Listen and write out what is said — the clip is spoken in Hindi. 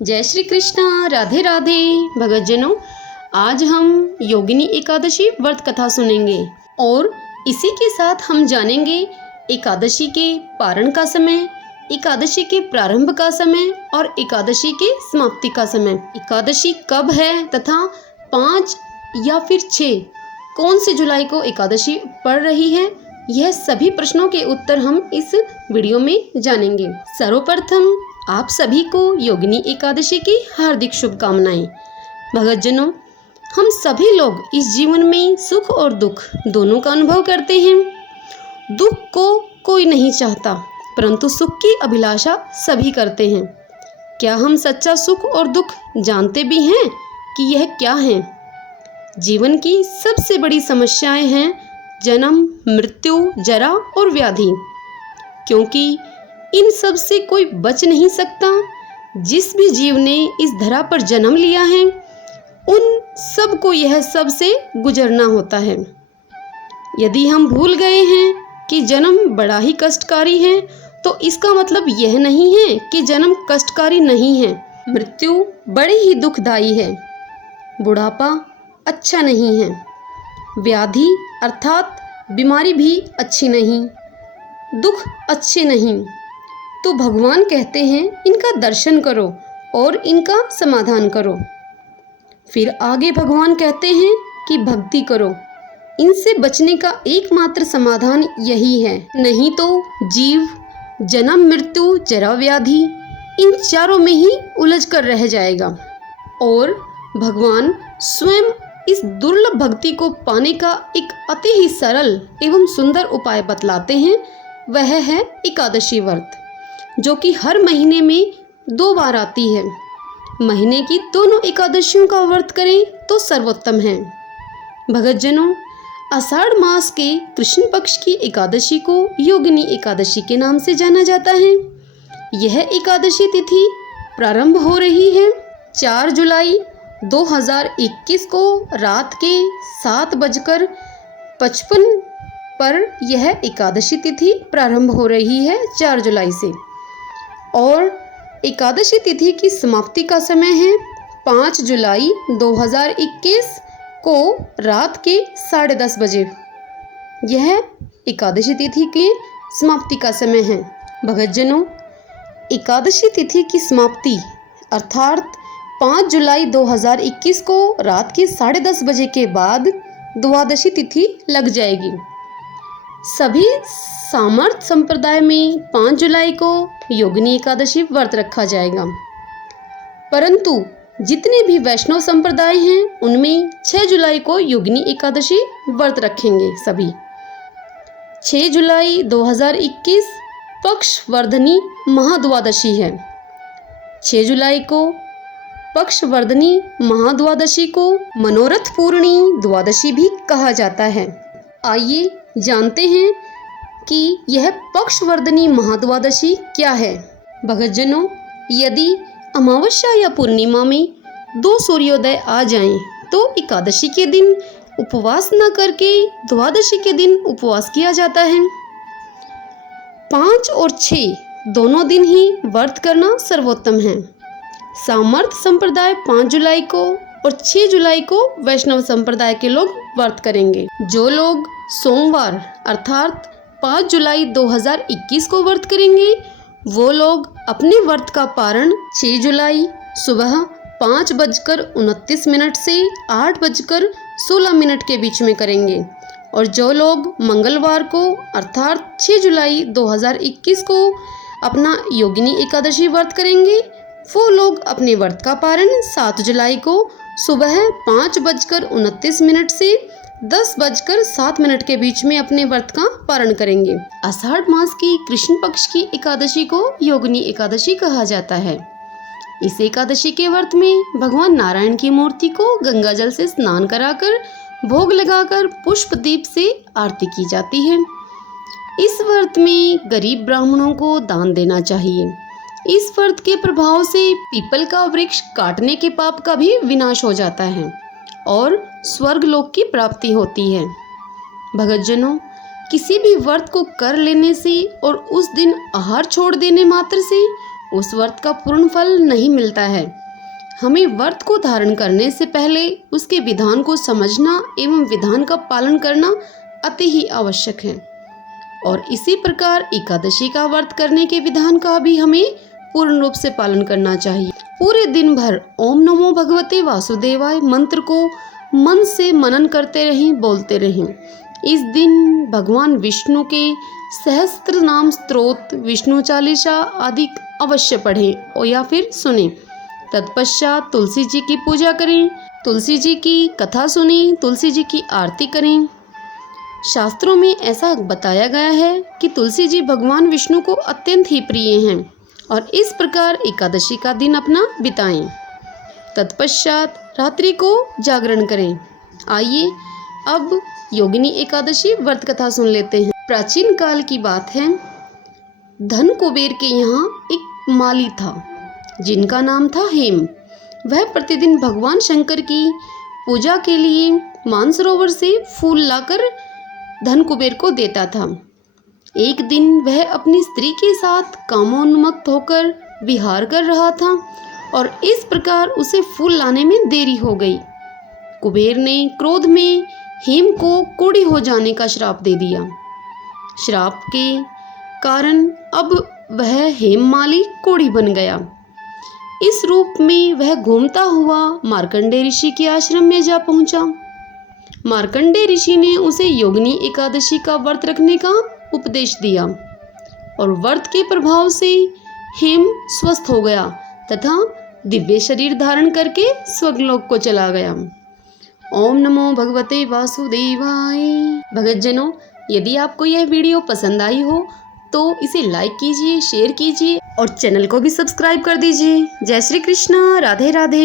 जय श्री कृष्णा, राधे राधे। भगतजनों, आज हम योगिनी एकादशी व्रत कथा सुनेंगे और इसी के साथ हम जानेंगे एकादशी के पारण का समय, एकादशी के प्रारंभ का समय और एकादशी के समाप्ति का समय। एकादशी कब है तथा 5 या फिर 6 कौन सी जुलाई को एकादशी पड़ रही है, यह सभी प्रश्नों के उत्तर हम इस वीडियो में जानेंगे। सर्वप्रथम आप सभी को योगिनी एकादशी की हार्दिक शुभकामनाएं। भगतजनों, हम सभी लोग इस जीवन में सुख और दुख दोनों का अनुभव करते हैं। दुख को कोई नहीं चाहता, परंतु सुख की अभिलाषा सभी करते हैं। क्या हम सच्चा सुख और दुख जानते भी हैं कि यह क्या है? जीवन की सबसे बड़ी समस्याएं हैं जन्म, मृत्यु, जरा और व्याधि, क्योंकि इन सब से कोई बच नहीं सकता। जिस भी जीव ने इस धरा पर जन्म लिया है, उन सब को यह सब से गुजरना होता है। यदि हम भूल गए हैं कि जन्म बड़ा ही कष्टकारी है, तो इसका मतलब यह नहीं है कि जन्म कष्टकारी नहीं है। मृत्यु बड़ी ही दुखदाई है। बुढ़ापा अच्छा नहीं है। व्याधि अर्थात बीमारी भी अच्छी नहीं, दुख अच्छे नहीं। तो भगवान कहते हैं इनका दर्शन करो और इनका समाधान करो। फिर आगे भगवान कहते हैं कि भक्ति करो। इनसे बचने का एकमात्र समाधान यही है, नहीं तो जीव जन्म, मृत्यु, जरा, व्याधि इन चारों में ही उलझ कर रह जाएगा। और भगवान स्वयं इस दुर्लभ भक्ति को पाने का एक अति ही सरल एवं सुंदर उपाय बतलाते हैं। वह है एकादशी व्रत, जो कि हर महीने में 2 बार आती है। महीने की दोनों एकादशियों का व्रत करें तो सर्वोत्तम है। भगतजनों, आषाढ़ मास के कृष्ण पक्ष की एकादशी को योगिनी एकादशी के नाम से जाना जाता है। यह एकादशी तिथि प्रारंभ हो रही है 4 जुलाई 2021 को रात के 7:55 पर। यह एकादशी तिथि प्रारंभ हो रही है 4 जुलाई से और एकादशी तिथि की समाप्ति का समय है 5 जुलाई 2021 को रात के 10:30 बजे। यह एकादशी तिथि की समाप्ति का समय है। भगतजनों, एकादशी तिथि की समाप्ति अर्थात 5 जुलाई 2021 को रात के 10:30 बजे के बाद द्वादशी तिथि लग जाएगी। सभी सामर्थ संप्रदाय में 5 जुलाई को योगिनी एकादशी व्रत रखा जाएगा, परंतु जितने भी वैष्णव संप्रदाय हैं उनमें 6 जुलाई को योगिनी एकादशी व्रत रखेंगे सभी। 6 जुलाई 2021 पक्षवर्धनी महाद्वादशी है। 6 जुलाई को पक्षवर्धनी महाद्वादशी को मनोरथ पूर्णी द्वादशी भी कहा जाता है। आइए जानते हैं कि यह पक्षवर्धनी महाद्वादशी क्या है। भगतजनों, यदि अमावस्या या पूर्णिमा में 2 सूर्योदय आ जाएं, तो एकादशी के दिन उपवास न करके द्वादशी के दिन उपवास किया जाता है। 5 और 6 दोनों दिन ही व्रत करना सर्वोत्तम है। सामर्थ संप्रदाय 5 जुलाई को और 6 जुलाई को वैष्णव संप्रदाय के लोग व्रत करेंगे। जो लोग सोमवार अर्थात 5 जुलाई 2021 को व्रत करेंगे, वो लोग अपने व्रत का पारण 6 जुलाई सुबह 5:29 से 8:16 के बीच में करेंगे। और जो लोग मंगलवार को अर्थात 6 जुलाई 2021 को अपना योगिनी एकादशी व्रत करेंगे, वो लोग अपने व्रत का पारण 7 जुलाई को सुबह 5:29 से 10:07 के बीच में अपने व्रत का पारण करेंगे। आषाढ़ मास की कृष्ण पक्ष की एकादशी को योगिनी एकादशी कहा जाता है। इस एकादशी के व्रत में भगवान नारायण की मूर्ति को गंगा जल से स्नान कराकर भोग लगाकर पुष्प दीप से आरती की जाती है। इस व्रत में गरीब ब्राह्मणों को दान देना चाहिए। इस व्रत के प्रभाव से पीपल का वृक्ष काटने के पाप का भी विनाश हो जाता है और स्वर्ग लोक की प्राप्ति होती है। भगतजनों, किसी भी व्रत को कर लेने से और उस दिन आहार छोड़ देने मात्र से उस व्रत का पूर्ण फल नहीं मिलता है। हमें व्रत को धारण करने से पहले उसके विधान को समझना एवं विधान का पालन करना अति ही आवश्यक है। और इसी प्रकार एकादशी का व्रत करने के विधान का भी हमें पूर्ण रूप से पालन करना चाहिए। पूरे दिन भर ओम नमो भगवते वासुदेवाय मंत्र को मन से मनन करते रहें, बोलते रहें। इस दिन भगवान विष्णु के सहस्त्र नाम स्तोत्र, विष्णु चालीसा आदि अवश्य पढ़ें और या फिर सुनें। तत्पश्चात तुलसी जी की पूजा करें, तुलसी जी की कथा सुनें, तुलसी जी की आरती करें। शास्त्रों में ऐसा बताया गया है कि तुलसी जी भगवान विष्णु को अत्यंत ही प्रिय हैं और इस प्रकार एकादशी का दिन अपना बिताएं। तत्पश्चात रात्रि को जागरण करें। आइए अब योगिनी एकादशी व्रत कथा सुन लेते हैं। प्राचीन काल की बात है, धन कुबेर के यहाँ एक माली था जिनका नाम था हेम। वह प्रतिदिन भगवान शंकर की पूजा के लिए मानसरोवर से फूल लाकर धन कुबेर को देता था। एक दिन वह अपनी स्त्री के साथ कामोन्मत्त होकर विहार कर रहा था और इस प्रकार उसे फूल लाने में देरी हो गई। कुबेर ने क्रोध में हेम को कोढ़ी हो जाने का श्राप दे दिया। श्राप के कारण अब वह हेममाली कोढ़ी बन गया। इस रूप में वह घूमता हुआ मार्कंडेय ऋषि के आश्रम में जा पहुंचा। मार्कंडेय ऋषि ने उसे योगिनी एकादशी का व्रत रखने का उपदेश दिया और व्रत के प्रभाव से हेम स्वस्थ हो गया तथा दिव्य शरीर धारण करके स्वर्गलोक को चला गया। ओम नमो भगवते वासुदेवाय। भगतजनों, यदि आपको यह वीडियो पसंद आई हो तो इसे लाइक कीजिए, शेयर कीजिए और चैनल को भी सब्सक्राइब कर दीजिए। जय श्री कृष्ण, राधे राधे।